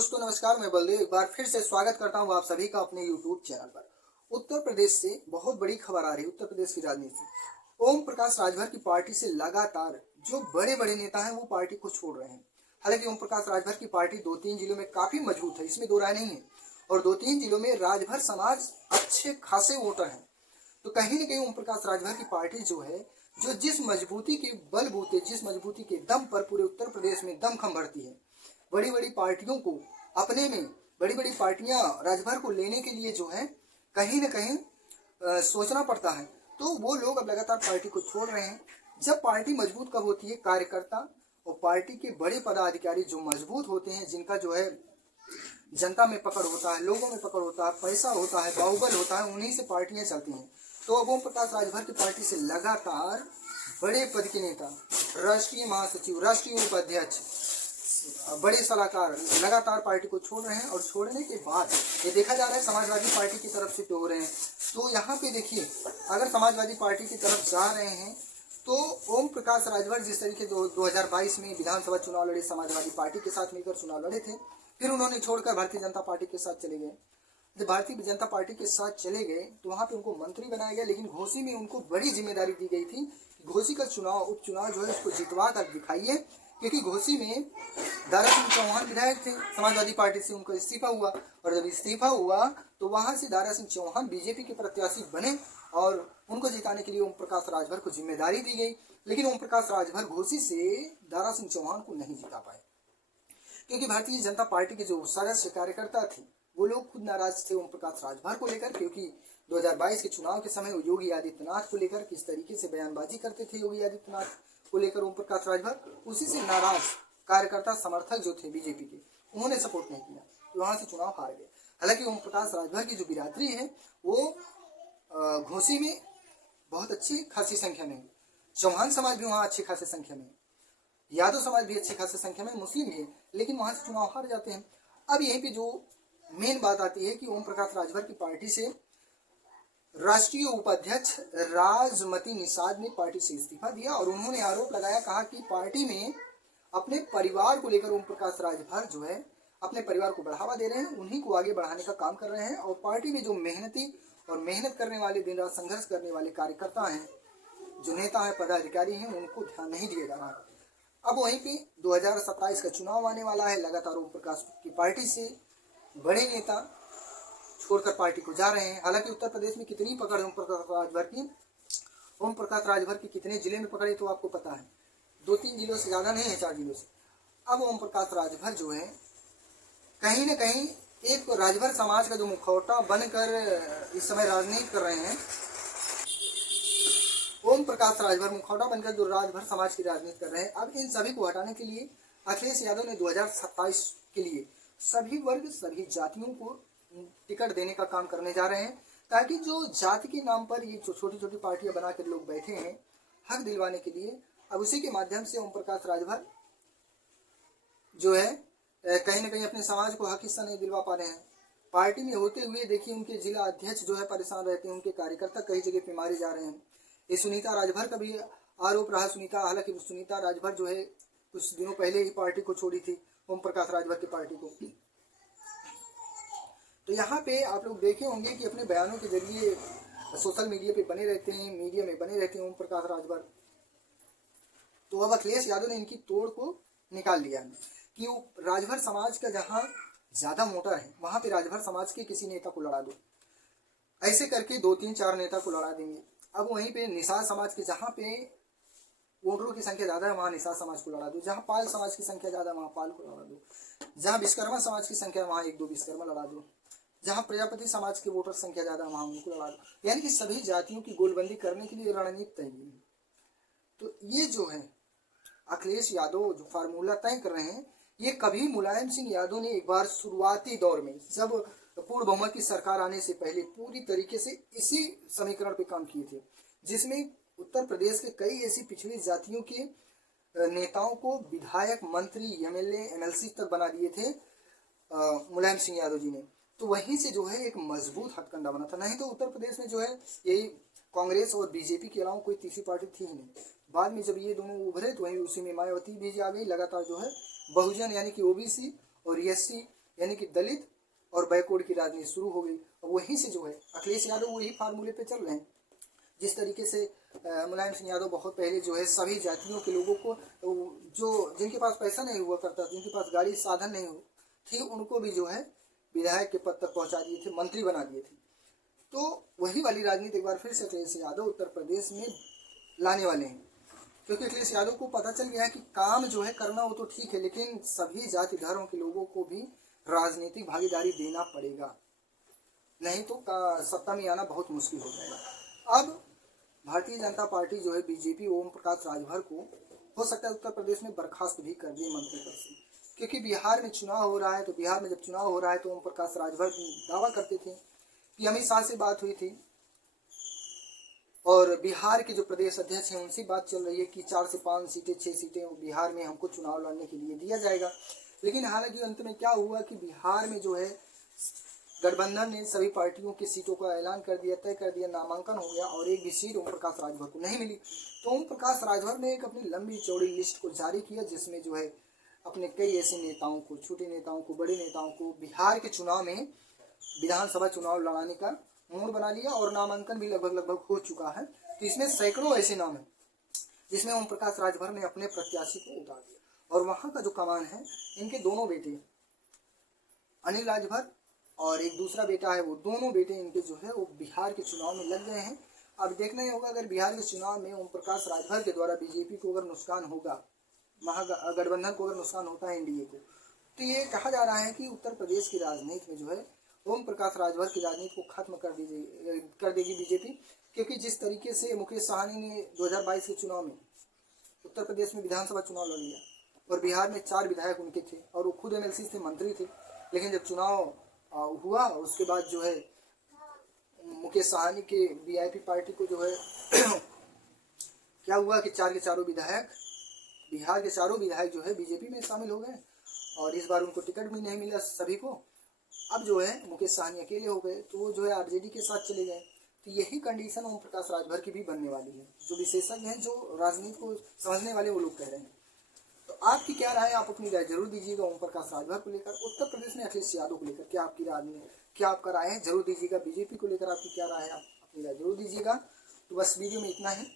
दोस्तों नमस्कार, मैं बलदेव एक बार फिर से स्वागत करता हूं आप सभी का अपने YouTube चैनल पर। उत्तर प्रदेश से बहुत बड़ी खबर आ रही है। उत्तर प्रदेश की राजनीति से ओम प्रकाश राजभर की पार्टी से लगातार जो बड़े बड़े नेता हैं वो पार्टी को छोड़ रहे हैं। हालांकि ओम प्रकाश राजभर की पार्टी 2-3 जिलों में काफी मजबूत है, इसमें दो राय नहीं है, और 2-3 जिलों में राजभर समाज अच्छे खासे वोटर हैं। तो कहीं न कहीं ओम प्रकाश राजभर की पार्टी जो है, जो जिस मजबूती के बलबूते, जिस मजबूती के दम पर पूरे उत्तर प्रदेश में दमखम भरती है, बड़ी बड़ी पार्टियों को अपने में, बड़ी बड़ी पार्टियां राजभर को लेने के लिए जो है कहीं न कहीं सोचना पड़ता है। तो वो लोग अब लगातार पार्टी को छोड़ रहे हैं। जब पार्टी मजबूत कब होती है? कार्यकर्ता और पार्टी के बड़े पदाधिकारी जो मजबूत होते हैं, जिनका जो है जनता में पकड़ होता है, लोगों में पकड़ होता है, पैसा होता है, बाहुबल होता है, उन्हीं से पार्टियां चलती हैं। तो अब ओम प्रकाश राजभर की पार्टी से लगातार बड़े पद के नेता, राष्ट्रीय महासचिव, राष्ट्रीय उपाध्यक्ष, बड़े सलाहकार लगातार पार्टी को छोड़ रहे हैं। और छोड़ने के बाद ये देखा जा रहा है समाजवादी पार्टी की तरफ से हो रहे हैं। तो यहाँ पे देखिए, अगर समाजवादी पार्टी की तरफ जा रहे हैं तो ओम प्रकाश राजभर जिस तरीके 2022 में विधानसभा चुनाव लड़े, समाजवादी पार्टी के साथ मिलकर चुनाव लड़े थे, फिर उन्होंने छोड़कर भारतीय जनता पार्टी के साथ चले गए। जब भारतीय जनता पार्टी के साथ चले गए तो वहाँ पे उनको मंत्री बनाया गया, लेकिन घोसी में उनको बड़ी जिम्मेदारी दी गई थी कि घोसी का उपचुनाव जो है उसको जितवा कर दिखाइए, क्योंकि घोसी में दारा सिंह चौहान विधायक थे, समाजवादी पार्टी से उनको इस्तीफा हुआ, और जब इस्तीफा हुआ तो वहां से दारा सिंह चौहान बीजेपी के प्रत्याशी बने और उनको जिताने के लिए ओम प्रकाश राजभर को जिम्मेदारी दी गई। लेकिन ओम प्रकाश राजभर घोसी से दारा सिंह चौहान को नहीं जिता पाए, क्योंकि भारतीय जनता पार्टी के जो सदस्य कार्यकर्ता थे वो लोग खुद नाराज थे ओम प्रकाश राजभर को लेकर, क्योंकि 2022 के चुनाव के समय योगी आदित्यनाथ को लेकर किस तरीके से बयानबाजी करते थे योगी आदित्यनाथ को लेकर ओम प्रकाश राजभर, उसी से नाराज कार्यकर्ता समर्थक जो थे बीजेपी के, उन्होंने सपोर्ट नहीं किया, तो वहां से चुनाव हार गए। हालांकि ओम प्रकाश राजभर की जो बिरादरी है वो घोसी में बहुत अच्छी खासी संख्या में, चौहान समाज भी वहाँ अच्छी खासी संख्या में, यादव समाज भी अच्छी खासी संख्या में, मुस्लिम भी है, लेकिन वहां से चुनाव हार जाते हैं। अब यहीं पे जो मेन बात आती है कि ओम प्रकाश राजभर की पार्टी से राष्ट्रीय उपाध्यक्ष राजमती निषाद ने पार्टी से इस्तीफा दिया, और उन्होंने आरोप लगाया, कहा कि पार्टी में अपने परिवार को लेकर ओम प्रकाश राजभर जो है अपने परिवार को बढ़ावा दे रहे हैं, उन्हीं को आगे बढ़ाने का काम कर रहे हैं, और पार्टी में जो मेहनती और मेहनत करने वाले, दिन रात संघर्ष करने वाले कार्यकर्ता हैं, जो नेता हैं, पदाधिकारी हैं, उनको ध्यान नहीं दिया जा रहा है। अब वहीं पे 2027 का चुनाव आने वाला है, लगातार ओम प्रकाश की पार्टी से बड़े नेता छोड़कर पार्टी को जा रहे हैं। हालांकि उत्तर प्रदेश में कितनी पकड़ ओम प्रकाश राजभर की, ओम प्रकाश राजभर की कितने जिले में पकड़े तो आपको पता है, 2-3 जिलों से ज़्यादा नहीं है, 4 जिलों से। अब ओम प्रकाश राजभर जो है कहीं न कहीं एक राजभर समाज का जो मुखौटा बनकर इस समय राजनीति कर रहे हैं, ओम प्रकाश राजभर मुखौटा बनकर जो राजभर समाज की राजनीति कर रहे हैं, अब इन सभी को हटाने के लिए अखिलेश यादव ने 2027 के लिए सभी वर्ग, सभी जातियों को टिकट देने का काम करने जा रहे हैं, ताकि जो जाति के नाम पर ये जो छोटी छोटी पार्टियां बनाकर लोग बैठे हैं हक दिलवाने के लिए, अब उसी के माध्यम से ओम प्रकाश राजभर जो है कहीं न कहीं अपने समाज को हक हिस्सा नहीं दिलवा पा रहे हैं। पार्टी में होते हुए देखिए उनके जिला अध्यक्ष जो है परेशान रहते हैं, उनके कार्यकर्ता कई जगह पे मारे जा रहे हैं। ये सुनीता राजभर का भी आरोप रहा। हालांकि सुनीता राजभर जो है कुछ दिनों पहले ही पार्टी को छोड़ी थी, ओम प्रकाश राजभर की पार्टी को। तो यहाँ पे आप लोग देखे होंगे कि अपने बयानों के जरिए सोशल मीडिया पे बने रहते हैं, मीडिया में बने रहते हैं ओम प्रकाश राजभर। तो अब अखिलेश यादव ने इनकी तोड़ को निकाल लिया कि वो राजभर समाज का जहाँ ज़्यादा वोटर है वहाँ पे राजभर समाज के किसी नेता को लड़ा दो, ऐसे करके 2-3-4 नेता को लड़ा देंगे। अब वहीं पे निषाद समाज के जहाँ पे वोटरों की संख्या ज़्यादा है वहाँ निषाद समाज को लड़ा दो, जहाँ पाल समाज की संख्या ज़्यादा वहाँ पाल को लड़ा दो, जहाँ विश्वकर्मा समाज की संख्या वहाँ 1-2 विश्वकर्मा लड़ा दो, जहाँ प्रजापति समाज के वोटर संख्या ज़्यादा वहाँ उनको लड़ा दो। यानी कि सभी जातियों की गोलबंदी करने के लिए रणनीति तय की। तो ये जो है अखिलेश यादव जो फार्मूला तय कर रहे हैं, ये कभी मुलायम सिंह यादव ने एक बार शुरुआती दौर में, जब पूर्ण बहुमत की सरकार आने से पहले, पूरी तरीके से इसी समीकरण पे काम किए थे, जिसमें उत्तर प्रदेश के कई ऐसी पिछड़ी जातियों के नेताओं को विधायक, मंत्री, एमएलए, एमएलसी तक बना दिए थे मुलायम सिंह यादव जी ने। तो वहीं से जो है एक मजबूत हथकंडा बना था। नहीं तो उत्तर प्रदेश में जो है यही कांग्रेस और बीजेपी के अलावा कोई तीसरी पार्टी थी ही नहीं। बाद में जब ये दोनों उभरे तो वहीं उसी में मायावती भी आ गई। लगातार जो है बहुजन यानी कि ओबीसी और एससी यानी कि दलित और बैकवर्ड की राजनीति शुरू हो गई। और वहीं से जो है अखिलेश यादव वही फार्मूले पे चल रहे हैं। जिस तरीके से मुलायम सिंह यादव बहुत पहले जो है सभी जातियों के लोगों को, जो जिनके पास पैसा नहीं हुआ करता, जिनके पास गाड़ी साधन नहीं थी, उनको भी जो है विधायक के पद तक पहुंचा दिए थे, मंत्री बना दिए थे। तो वही वाली राजनीति एक बार फिर से अखिलेश यादव उत्तर प्रदेश में लाने वाले हैं, क्योंकि अखिलेश यादव को पता चल गया है कि काम जो है करना वो तो ठीक है, लेकिन सभी जाति धर्म के लोगों को भी राजनीतिक भागीदारी देना पड़ेगा, नहीं तो सत्ता में आना बहुत मुश्किल हो जाएगा। अब भारतीय जनता पार्टी जो है बीजेपी ओम प्रकाश राजभर को हो सकता है उत्तर प्रदेश में बर्खास्त भी कर दिए मंत्री पद से, क्योंकि बिहार में चुनाव हो रहा है। तो बिहार में जब चुनाव हो रहा है तो ओम प्रकाश राजभर दावा करते थे कि अमित शाह से बात हुई थी और बिहार के जो प्रदेश अध्यक्ष हैं उनसे बात चल रही है कि 4 से 5 सीटें 6 सीटें बिहार में हमको चुनाव लड़ने के लिए दिया जाएगा। लेकिन हालांकि अंत में क्या हुआ कि बिहार में जो है गठबंधन ने सभी पार्टियों की सीटों का ऐलान कर दिया, तय कर दिया, नामांकन हो गया और एक भी सीट ओम प्रकाश राजभर को नहीं मिली। तो ओम प्रकाश राजभर ने एक अपनी लंबी चौड़ी लिस्ट को जारी किया, जिसमें जो है अपने कई ऐसे नेताओं को, छोटे नेताओं को, बड़े नेताओं को बिहार के चुनाव में विधानसभा चुनाव लड़ाने का मूड बना लिया और नामांकन भी लगभग हो चुका है। तो इसमें सैकड़ों ऐसे नाम हैं जिसमें ओम प्रकाश राजभर ने अपने प्रत्याशी को उतार दिया। और वहाँ का जो कमान है, इनके दोनों बेटे अनिल राजभर और एक दूसरा बेटा है, वो दोनों बेटे इनके जो है वो बिहार के चुनाव में लग गए हैं। अब देखना ही होगा अगर बिहार के चुनाव में ओम प्रकाश राजभर के द्वारा बीजेपी को अगर नुकसान होगा, महागठबंधन को अगर नुकसान होता है एनडीए को, तो ये कहा जा रहा है कि उत्तर प्रदेश की राजनीति में जो है ओम प्रकाश राजभर की राजनीति को खत्म कर देगी बीजेपी। क्योंकि जिस तरीके से मुकेश सहनी ने 2022 के चुनाव में उत्तर प्रदेश में विधानसभा चुनाव लड़ लिया और बिहार में 4 विधायक उनके थे और वो खुद एमएलसी थे, मंत्री थे, लेकिन जब चुनाव हुआ उसके बाद जो है मुकेश सहनी के वीआईपी पार्टी को जो है क्या हुआ कि 4 के 4 विधायक, बिहार के 4 विधायक जो है बीजेपी में शामिल हो गए और इस बार उनको टिकट भी नहीं मिला सभी को। अब जो है मुकेश सहनी अकेले हो गए, तो वो जो है आरजेडी के साथ चले गए। तो यही कंडीशन ओम प्रकाश राजभर की भी बनने वाली है। जो विशेषज्ञ हैं, जो राजनीति को समझने वाले, वो लोग कह रहे हैं। तो आपकी क्या राय है? आप अपनी राय जरूर दीजिएगा ओम प्रकाश राजभर को लेकर, उत्तर प्रदेश में अखिलेश यादव को लेकर क्या आपकी राय है, क्या आपका राय है जरूर दीजिएगा। बीजेपी को लेकर आपकी क्या राय है, आप अपनी राय जरूर दीजिएगा। तो बस वीडियो में इतना ही।